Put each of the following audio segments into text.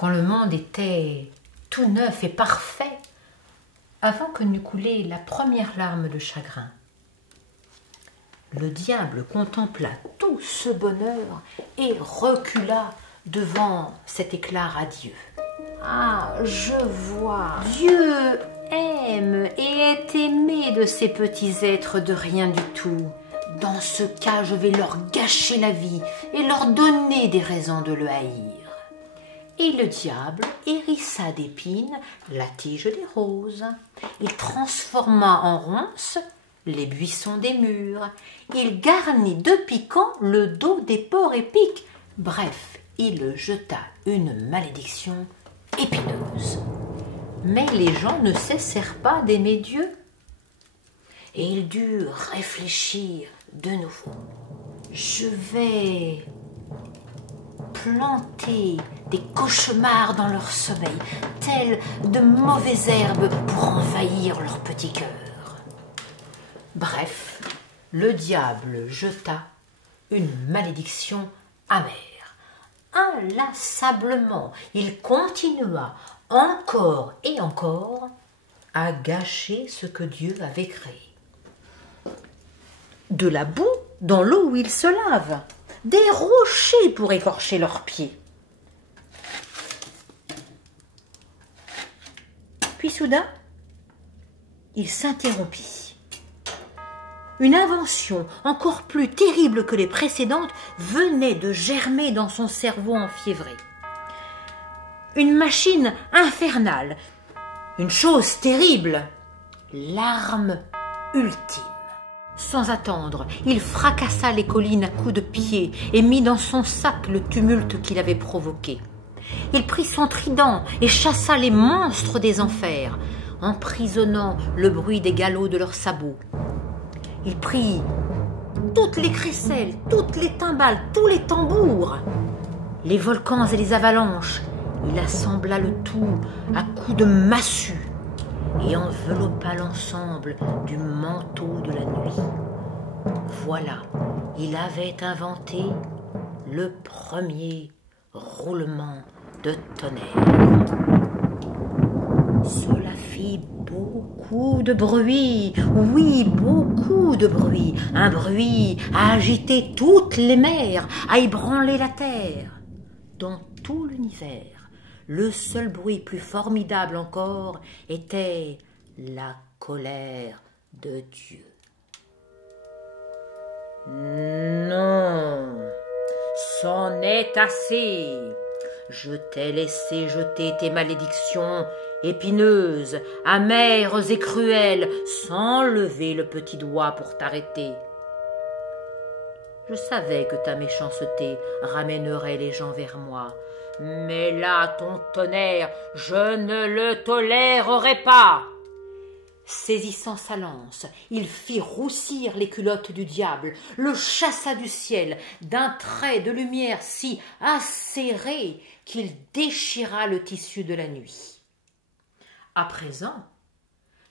quand le monde était tout neuf et parfait, avant que n'eût coulé la première larme de chagrin. Le diable contempla tout ce bonheur et recula devant cet éclat radieux. Ah, je vois, Dieu aime et est aimé de ces petits êtres de rien du tout. Dans ce cas, je vais leur gâcher la vie et leur donner des raisons de le haïr. Et le diable hérissa d'épines la tige des roses. Il transforma en ronces les buissons des murs. Il garnit de piquants le dos des porcs épiques. Bref, il jeta une malédiction épineuse. Mais les gens ne cessèrent pas d'aimer Dieu. Et il dut réfléchir de nouveau. Je vais planter des cauchemars dans leur sommeil, telles de mauvaises herbes pour envahir leur petit cœur. Bref, le diable jeta une malédiction amère. Inlassablement, il continua encore et encore à gâcher ce que Dieu avait créé. De la boue dans l'eau où ils se lavent, des rochers pour écorcher leurs pieds. Puis soudain, il s'interrompit. Une invention encore plus terrible que les précédentes venait de germer dans son cerveau enfiévré. Une machine infernale, une chose terrible, l'arme ultime. Sans attendre, il fracassa les collines à coups de pied et mit dans son sac le tumulte qu'il avait provoqué. Il prit son trident et chassa les monstres des enfers, emprisonnant le bruit des galops de leurs sabots. Il prit toutes les crécelles, toutes les timbales, tous les tambours, les volcans et les avalanches. Il assembla le tout à coups de massue et enveloppa l'ensemble du manteau de la nuit. Voilà, il avait inventé le premier roulement de tonnerre. Cela fit beaucoup de bruit, oui, beaucoup de bruit, un bruit à agiter toutes les mers, à ébranler la terre. Dans tout l'univers, le seul bruit plus formidable encore était la colère de Dieu. Non, c'en est assez. Je t'ai laissé jeter tes malédictions épineuses, amères et cruelles, sans lever le petit doigt pour t'arrêter. Je savais que ta méchanceté ramènerait les gens vers moi, mais là, ton tonnerre, je ne le tolérerai pas. Saisissant sa lance, il fit roussir les culottes du diable, le chassa du ciel d'un trait de lumière si acéré qu'il déchira le tissu de la nuit. À présent,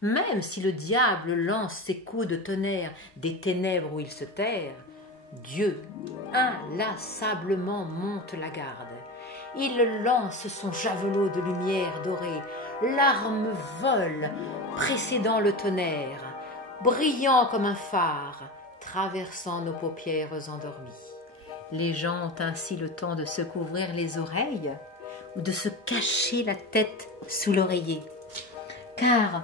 même si le diable lance ses coups de tonnerre des ténèbres où il se terre, Dieu inlassablement monte la garde. Il lance son javelot de lumière dorée, l'arme vole, précédant le tonnerre, brillant comme un phare, traversant nos paupières endormies. Les gens ont ainsi le temps de se couvrir les oreilles ou de se cacher la tête sous l'oreiller, car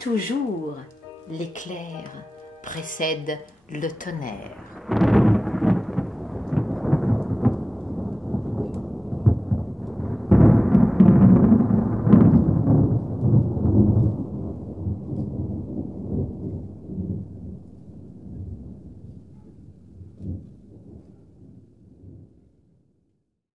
toujours l'éclair précède le tonnerre.